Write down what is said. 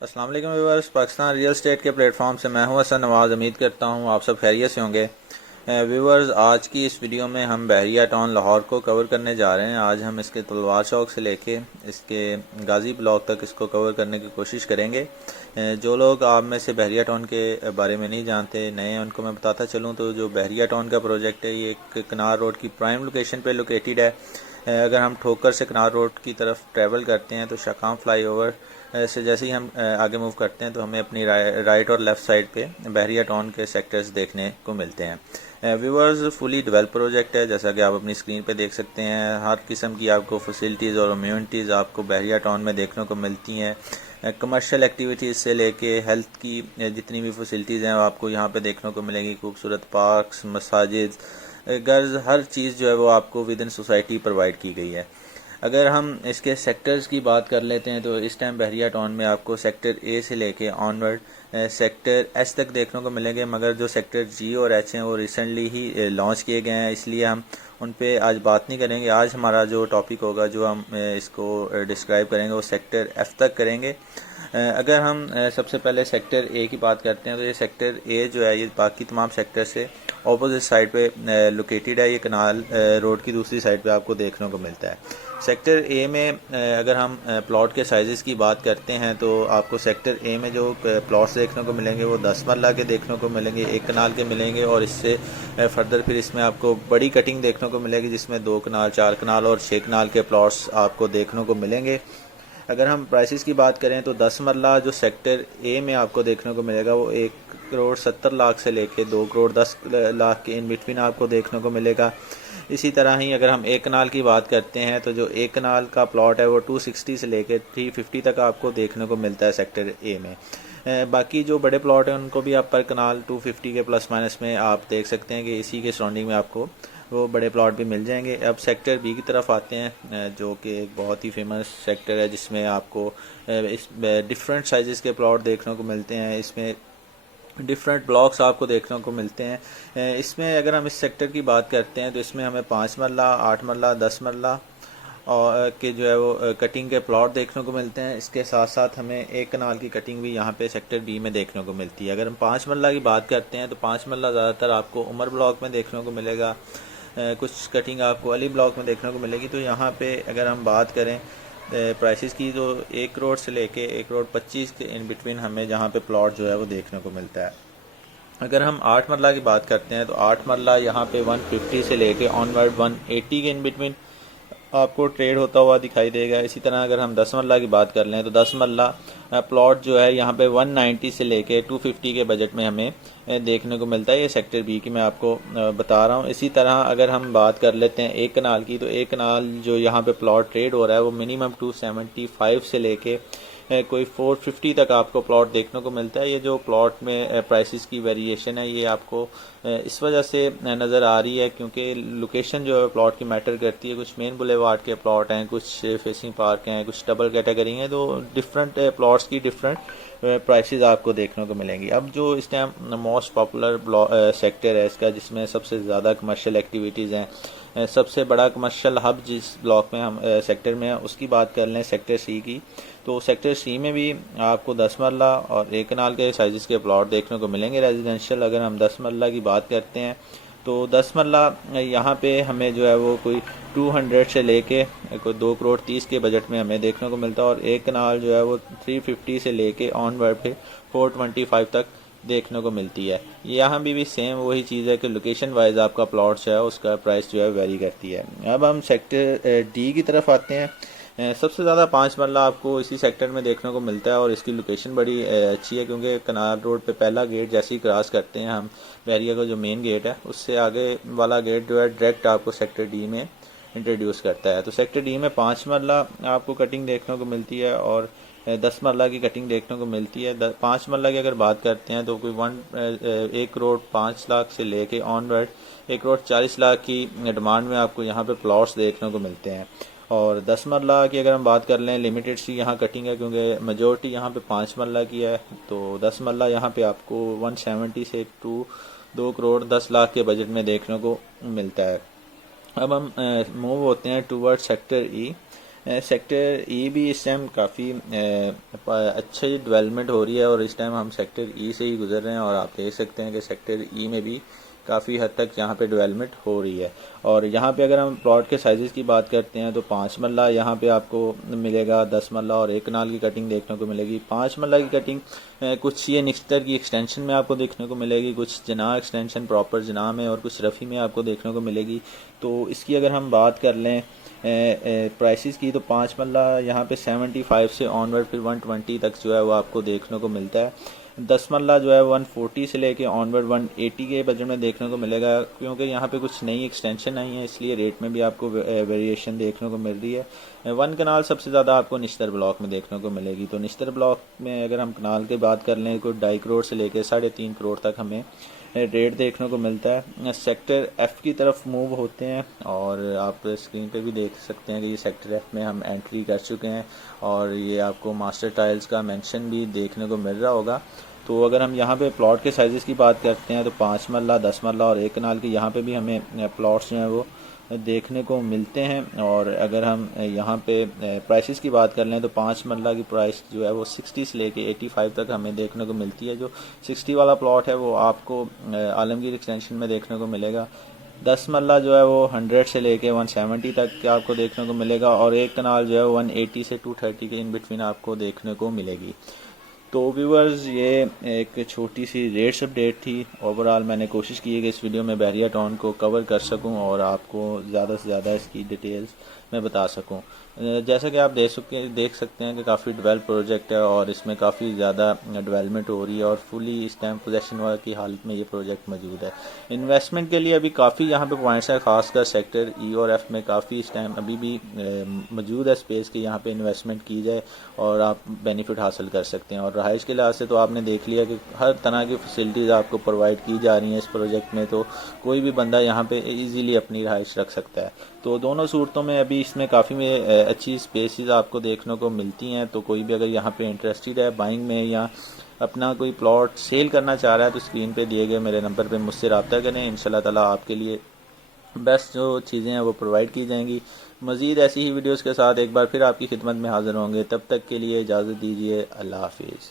अस्सलाम वालेकुम viewers, Pakistan real estate के प्लेटफॉर्म से मैं हूं हसन नवाज़। उम्मीद करता हूं आप सब खैरियत से होंगे। व्यूअर्स, आज की इस वीडियो में हम बहरिया टाउन लाहौर को कवर करने जा रहे हैं। आज हम इसके तलवार चौक से लेके इसके गाज़ी ब्लॉक तक इसको कवर करने की कोशिश करेंगे। जो लोग आप में से बहरिया टाउन के बारे में नहीं जानते, नए हैं, उनको मैं बताता चलूँ तो जो बहरिया टाउन का प्रोजेक्ट है ये एक कनार रोड की प्राइम लोकेशन पर लोकेटेड है। अगर हम ठोकर से कनार रोड की तरफ ट्रैवल करते हैं तो शाकाम फ्लाईओवर से जैसे ही हम आगे मूव करते हैं तो हमें अपनी राइट और लेफ़्ट साइड पे बहरिया टाउन के सेक्टर्स देखने को मिलते हैं। व्यूअर्स, फुली डेवलप प्रोजेक्ट है, जैसा कि आप अपनी स्क्रीन पे देख सकते हैं। हर किस्म की आपको फैसिलिटीज़ और अम्यूनिटीज़ आपको बहरिया टाउन में देखने को मिलती हैं। कमर्शियल एक्टिविटीज़ से लेके हेल्थ की जितनी भी फैसिलिटीज़ हैं आपको यहाँ पे देखने को मिलेंगी। खूबसूरत पार्क्स, मसाजिद, गर्ल्स, हर चीज़ जो है वो आपको विद इन सोसाइटी प्रोवाइड की गई है। अगर हम इसके सेक्टर्स की बात कर लेते हैं तो इस टाइम बहरिया टाउन में आपको सेक्टर ए से लेके ऑनवर्ड सेक्टर एच तक देखने को मिलेंगे, मगर जो सेक्टर जी और एच हैं वो रिसेंटली ही लॉन्च किए गए हैं, इसलिए हम उन पे आज बात नहीं करेंगे। आज हमारा जो टॉपिक होगा, जो हम इसको डिस्क्राइब करेंगे, वो सेक्टर एफ तक करेंगे। अगर हम सबसे पहले सेक्टर ए की बात करते हैं तो ये सेक्टर ए जो है ये बाकी तमाम सेक्टर से ऑपोजिट साइड पे लोकेटेड है। ये कनाल रोड की दूसरी साइड पे आपको देखने को मिलता है। सेक्टर ए में अगर हम प्लॉट के साइज़ की बात करते हैं तो आपको सेक्टर ए में जो प्लॉट्स देखने को मिलेंगे वो 10 मरला के देखने को मिलेंगे, 1 कनाल के मिलेंगे, और इससे फर्दर फिर इसमें आपको बड़ी कटिंग देखने को मिलेगी जिसमें 2 कनाल, 4 कनाल और 6 कनाल के प्लॉट्स आपको देखने को मिलेंगे। अगर हम प्राइसेस की बात करें तो 10 मरला जो सेक्टर ए में आपको देखने को मिलेगा वो 1,70,00,000 से लेके 2,10,00,000 के इन बिटवीन आपको देखने को मिलेगा। इसी तरह ही अगर हम 1 कनाल की बात करते हैं तो जो 1 कनाल का प्लॉट है वो 260 से लेके 350 तक आपको देखने को मिलता है सेक्टर ए में। बाकी जो बड़े प्लॉट हैं उनको भी आप पर कनाल 250 के प्लस माइनस में आप देख सकते हैं कि इसी के सराउंडिंग में आपको वो बड़े प्लॉट भी मिल जाएंगे। अब सेक्टर बी की तरफ आते हैं, जो कि एक बहुत ही फेमस सेक्टर है जिसमें आपको इस डिफरेंट साइज़ के प्लॉट देखने को मिलते हैं। इसमें डिफरेंट ब्लॉक्स आपको देखने को मिलते हैं। इसमें अगर हम इस सेक्टर की बात करते हैं तो इसमें हमें 5 मरला, 8 मरला, 10 मरला और के जो है वो कटिंग के प्लॉट देखने को मिलते हैं। इसके साथ साथ हमें 1 कनाल की कटिंग भी यहाँ पे सेक्टर बी में देखने को मिलती है। अगर हम 5 मरला की बात करते हैं तो 5 मरला ज़्यादातर आपको उमर ब्लॉक में देखने को मिलेगा, कुछ कटिंग आपको अली ब्लॉक में देखने को मिलेगी। तो यहाँ पे अगर हम बात करें प्राइसेस की तो 1 करोड़ से लेके 1,25 के इन बिटवीन हमें जहाँ पे प्लॉट जो है वो देखने को मिलता है। अगर हम 8 मरला की बात करते हैं तो 8 मरला यहाँ पे 150 से लेके ऑनवर्ड 180 के इन बिटवीन आपको ट्रेड होता हुआ दिखाई देगा। इसी तरह अगर हम 10 मरला की बात कर लें तो 10 मरला प्लॉट जो है यहाँ पे 190 से लेके 250 के बजट में हमें देखने को मिलता है। ये सेक्टर बी की मैं आपको बता रहा हूँ। इसी तरह अगर हम बात कर लेते हैं 1 कनाल की तो 1 कनाल जो यहाँ पे प्लॉट ट्रेड हो रहा है वो मिनिमम 275 से लेके कोई 450 तक आपको प्लॉट देखने को मिलता है। ये जो प्लॉट में प्राइसेस की वेरिएशन है ये आपको इस वजह से नज़र आ रही है क्योंकि लोकेशन जो है प्लॉट की मैटर करती है। कुछ मेन बुलेवार्ड के प्लॉट हैं, कुछ फेसिंग पार्क हैं, कुछ डबल कैटेगरी हैं, तो डिफरेंट प्लॉट्स की डिफरेंट प्राइसेस आपको देखने को मिलेंगी। अब जो इस टाइम मोस्ट पॉपुलर सेक्टर है इसका, जिसमें सबसे ज़्यादा कमर्शियल एक्टिविटीज़ हैं, सबसे बड़ा कमर्शियल हब जिस ब्लॉक में हम सेक्टर में है उसकी बात कर लें सेक्टर सी की, तो सेक्टर सी में भी आपको 10 मरला और 1 कनाल के साइज़ के प्लॉट देखने को मिलेंगे रेजिडेंशियल। अगर हम 10 मरला की बात करते हैं तो 10 मरला यहाँ पे हमें जो है वो कोई 200 से लेके कोई 2,30 के बजट में हमें देखने को मिलता है, और 1 कनाल जो है वो 350 से लेके ऑनवर्ड पे 425 तक देखने को मिलती है। यहाँ भी सेम वही चीज़ है कि लोकेशन वाइज आपका प्लॉट जो है उसका प्राइस जो है वेरी करती है। अब हम सेक्टर डी की तरफ आते हैं। सबसे ज़्यादा 5 मरला आपको इसी सेक्टर में देखने को मिलता है और इसकी लोकेशन बड़ी अच्छी है क्योंकि कनाल रोड पे पहला गेट जैसे ही क्रॉस करते हैं हम, बहरिया का जो मेन गेट है उससे आगे वाला गेट जो है डायरेक्ट आपको सेक्टर डी में इंट्रोड्यूस करता है। तो सेक्टर डी में 5 मरला आपको कटिंग देखने को मिलती है और 10 मरला की कटिंग देखने को मिलती है। 5 मरला की अगर बात करते हैं तो कोई 1,05,00,000 से लेके ऑनवर्ड 1,40,00,000 की डिमांड में आपको यहाँ पे प्लॉट्स देखने को मिलते हैं। और 10 मरला की अगर हम बात कर लें, लिमिटेड सी यहाँ कटिंग है क्योंकि मेजोरिटी यहाँ पे 5 मरला की है, तो 10 मरला यहाँ पे आपको 170 से 2,10,00,000 के बजट में देखने को मिलता है। अब हम मूव होते हैं टूवर्ड सेक्टर ई। सेक्टर ई भी इस टाइम काफ़ी अच्छी डेवलपमेंट हो रही है और इस टाइम हम सेक्टर ई से ही गुजर रहे हैं और आप देख सकते हैं कि सेक्टर ई में भी काफ़ी हद तक यहाँ पे डेवलपमेंट हो रही है। और यहाँ पे अगर हम प्लॉट के साइज़ की बात करते हैं तो 5 मरला यहाँ पे आपको मिलेगा, 10 मरला और 1 कनाल की कटिंग देखने को मिलेगी। 5 मरला की कटिंग कुछ ये निश्तर की एक्सटेंशन में आपको देखने को मिलेगी, कुछ जना एक्सटेंशन प्रॉपर जना में और कुछ रफ़ी में आपको देखने को मिलेगी। तो इसकी अगर हम बात कर लें प्राइसेस की तो 5 मरला यहाँ पे 75 से ऑनवर्ड फिर 120 तक जो है वो आपको देखने को मिलता है। 10 मरला जो है 140 से लेके ऑनवर्ड 180 के बजट में देखने को मिलेगा, क्योंकि यहाँ पे कुछ नई एक्सटेंशन आई है इसलिए रेट में भी आपको वेरिएशन देखने को मिल रही है। 1 कनाल सबसे ज़्यादा आपको निश्तर ब्लॉक में देखने को मिलेगी। तो निश्तर ब्लॉक में अगर हम कनाल की बात कर लें कोई 2.5 करोड़ से लेकर 3.5 करोड़ तक हमें रेट देखने को मिलता है। सेक्टर एफ़ की तरफ मूव होते हैं और आप स्क्रीन पे भी देख सकते हैं कि ये सेक्टर एफ़ में हम एंट्री कर चुके हैं और ये आपको मास्टर टाइल्स का मेंशन भी देखने को मिल रहा होगा। तो अगर हम यहाँ पे प्लॉट के साइज़ की बात करते हैं तो 5 मरला, 10 मरला और 1 कनाल की यहाँ पे भी हमें प्लॉट्स जो हैं वो देखने को मिलते हैं। और अगर हम यहाँ पे प्राइसेस की बात कर लें तो 5 मरला की प्राइस जो है वो 60 से लेके 85 तक हमें देखने को मिलती है। जो 60 वाला प्लॉट है वो आपको आलमगीर एक्सटेंशन में देखने को मिलेगा। 10 मरला जो है वो 100 से लेके 170 तक आपको देखने को मिलेगा और 1 कनाल जो है 180 से 230 के इन बिटवीन आपको देखने को मिलेगी। तो व्यूअर्स ये एक छोटी सी रेट्स अपडेट थी। ओवरऑल मैंने कोशिश की है कि इस वीडियो में बहरिया टाउन को कवर कर सकूं और आपको ज़्यादा से ज़्यादा इसकी डिटेल्स मैं बता सकूं। जैसा कि आप देख सकते हैं कि काफ़ी डेवलप प्रोजेक्ट है और इसमें काफ़ी ज़्यादा डेवलपमेंट हो रही है और फुली इस टाइम पोजेशन की हालत में ये प्रोजेक्ट मौजूद है। इन्वेस्टमेंट के लिए अभी काफ़ी यहाँ पे पॉइंट्स है, खासकर सेक्टर ई और एफ़ में काफ़ी इस टाइम अभी भी मौजूद है स्पेस कि यहाँ पे इन्वेस्टमेंट की जाए और आप बेनिफिट हासिल कर सकते हैं। और रहाइश के लिहाज से तो आपने देख लिया कि हर तरह की फैसिलिटीज़ आपको प्रोवाइड की जा रही हैं इस प्रोजेक्ट में, तो कोई भी बंदा यहाँ पे इजीली अपनी रहाइश रख सकता है। तो दोनों सूरतों में अभी इसमें काफ़ी अच्छी स्पेसेस आपको देखने को मिलती हैं। तो कोई भी अगर यहाँ पे इंटरेस्टेड है बाइंग में या अपना कोई प्लॉट सेल करना चाह रहा है तो स्क्रीन पे दिए गए मेरे नंबर पे मुझसे रब्ता करें। इंशाल्लाह ताला आपके लिए बेस्ट जो चीज़ें हैं वो प्रोवाइड की जाएंगी। मज़ीद ऐसी ही वीडियोस के साथ एक बार फिर आपकी खिदमत में हाज़िर होंगे। तब तक के लिए इजाज़त दीजिए। अल्लाह हाफिज़।